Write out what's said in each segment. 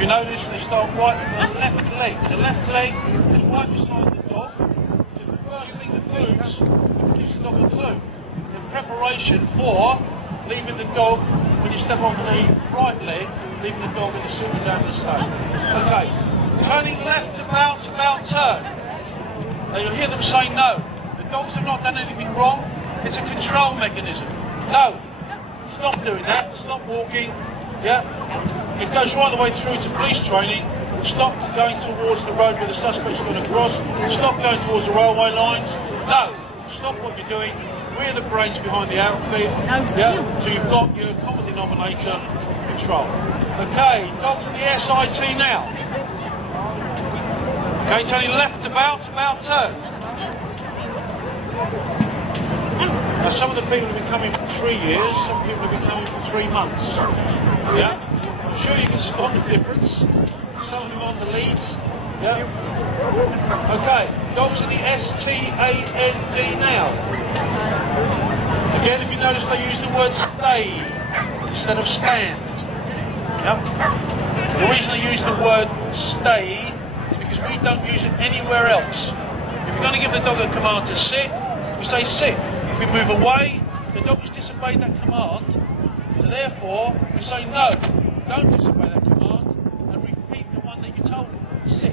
You notice they start right with the left leg. The left leg is right beside the dog. Just the first thing that moves gives the dog a clue. In preparation for leaving the dog, when you step on the right leg, leaving the dog in the suit down the stone. Okay. Turning left, about, turn. Now you'll hear them say no. The dogs have not done anything wrong. It's a control mechanism. No. Stop doing that. Stop walking. Yeah. It goes right the way through to police training. Stop going towards the road where the suspect's going to cross. Stop going towards the railway lines. No. Stop what you're doing. We're the brains behind the outfit. Yeah. So you've got your common denominator control. Okay. Dogs in the SIT now. Okay. Turning left, about, turn. Now some of the people have been coming for 3 years, some people have been coming for 3 months. Yeah? I'm sure you can spot the difference. Some of them on the leads. Yeah? Okay, dogs in the STAND now. Again, if you notice they use the word stay instead of stand. Yeah? The reason they use the word stay is because we don't use it anywhere else. If you're going to give the dog a command to sit, we say sit. If we move away, the dog has disobeyed that command, so therefore we say no, don't disobey that command, and repeat the one that you told them, sit.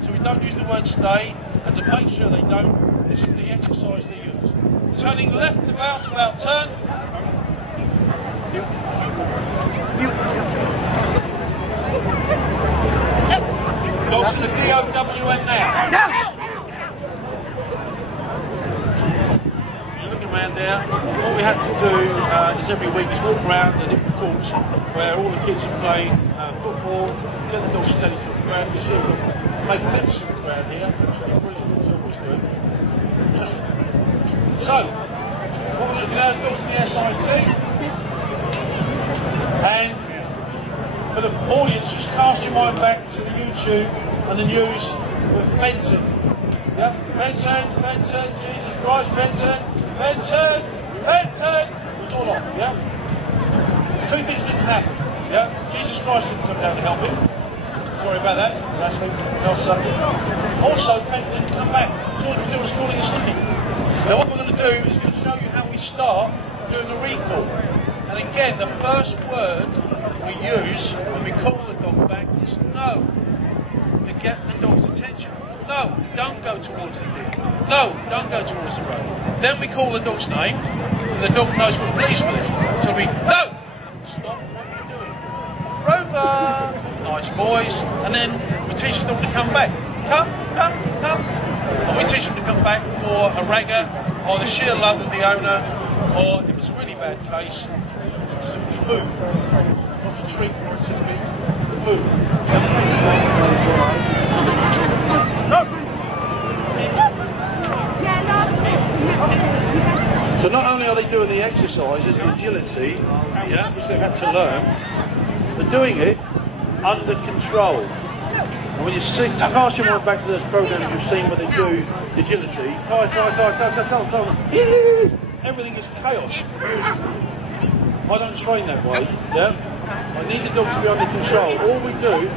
So we don't use the word stay, and to make sure they don't, this is the exercise they use. Turning left, about, turn. Dogs in the DOWN now. Around there, all we had to do is every week is walk around the little court where all the kids are playing football, get the dogs steady to the ground. You see them magnificent crowd here, that's really brilliant, that's all we're doing. So, what we're going to do now is dogs in the SIT, and for the audience, just cast your mind back to the YouTube and the news with Fenton. Yep, Fenton, Jesus Christ, Fenton. It was all on, yeah? 2 things didn't happen, yeah? Jesus Christ didn't come down to help him. Sorry about that, that's me. Also, Fenton didn't come back. So all he was doing was calling us sleeping. Now what we're going to do is going to show you how we start doing a recall. And again, the first word we use when we call the dog back is no, to get the dog's attention. No, don't go towards the deer. No, don't go towards the road. Then we call the dog's name, so the dog knows we're pleased with it. So we, no! Stop what you're doing. Rover! Nice boys. And then we teach the dog to come back. Come. And we teach them to come back for a ragger, or the sheer love of the owner, or if it's a really bad case, some food. Not a treat, it's a bit food. So not only are they doing the exercises, the agility, yeah, which they've had to learn, they're doing it under control. And when you see, to cast your mind back to those programs you've seen where they do the agility, tie, everything is chaos. I don't train that way, yeah? I need the dog to be under control. All we do,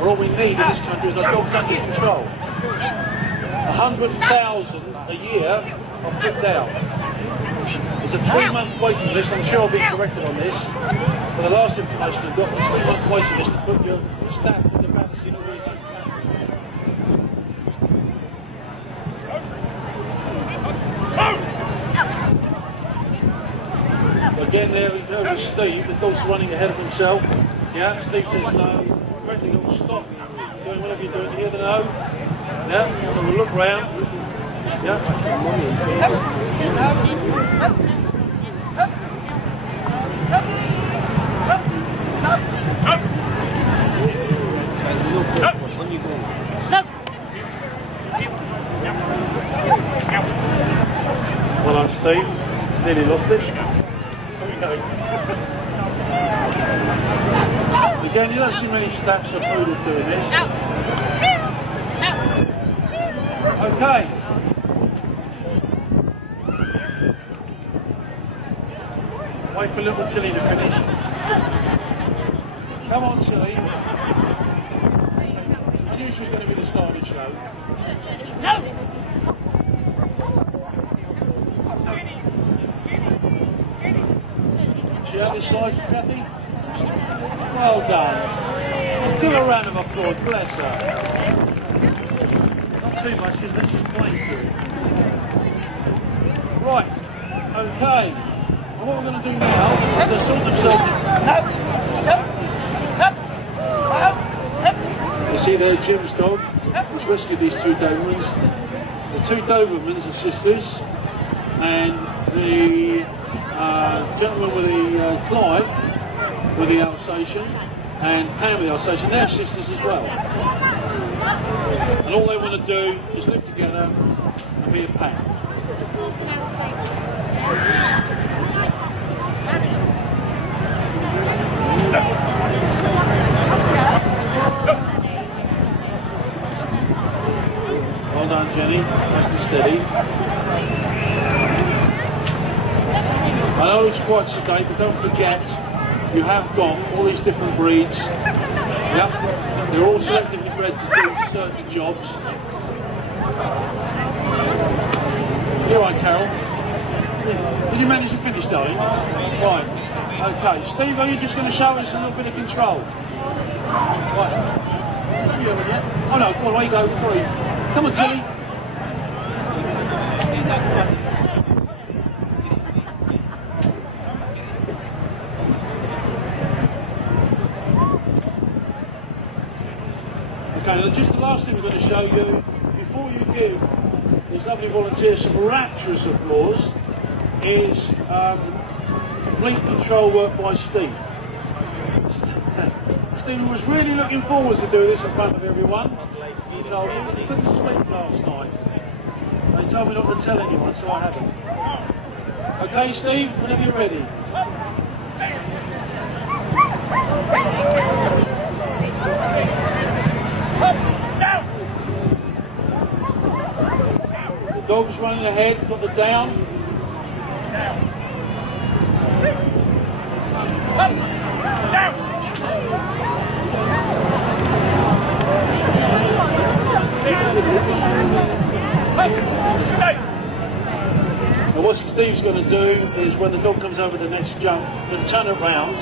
or all we need in this country is our dogs under control. 100,000 a year are put down. There's a 3-month waiting list, I'm sure I'll be corrected on this, but the last information I've got was a 3-month waiting list to put your stack in the balance in already done. Again, there we go with Steve, the dog's running ahead of himself. Yeah, Steve says no. Correct the dog, stop doing whatever you're doing to hear the no. Yeah, and we'll look round. Yeah. Well, I'm Steve. Nearly lost it. Again, you don't see many stats of poodles doing this. Okay. Wait for little Tilly to finish. Come on, Tilly. this was going to be the start of the show. No! She had this side, Kathy? Well done. Give her a round of applause, bless her. Not too much, because then she's playing to it. Right, okay. And what we're going to do now is to sort themselves. You see there, Jim's dog, which rescued these two Dobermans. The two Dobermans are sisters, and the gentleman with the Clive with the Alsatian and Pam with the Alsatian, they're sisters as well. And all they want to do is live together and be a pack. Well done, Jenny. Nice and steady. I know it's quite sedate, but don't forget, you have got all these different breeds. Yep. They're all selectively bred to do certain jobs. You're right, Carol. Did you manage to finish, darling? Right. Okay. Steve, are you just going to show us a little bit of control? Right. Oh no, come on, away you go. Sorry. Come on, Tilly. Okay, now just the last thing we're going to show you, before you give these lovely volunteers some rapturous applause, is complete control work by Steve. Steve was really looking forward to doing this in front of everyone. He told me he couldn't sleep last night. They told me not to tell anyone, so I haven't. Okay, Steve, whenever you're ready. The dog's running ahead, got the down. Now what Steve's going to do is when the dog comes over the next jump, he'll turn it round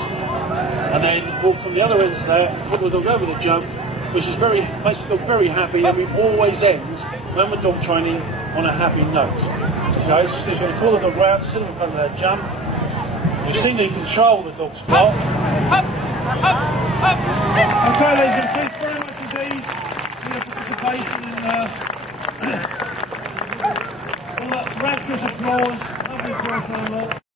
and then walk from the other end to there, put the dog over the jump, which is makes the dog very happy, and we always end when we're dog training on a happy note. Okay, so Steve's going to call the dog round, sit in front of that jump. You've seen the control the dog's got. Okay, ladies and gentlemen, thanks very much indeed for your participation in all that rapturous applause. Lovely applause for them all.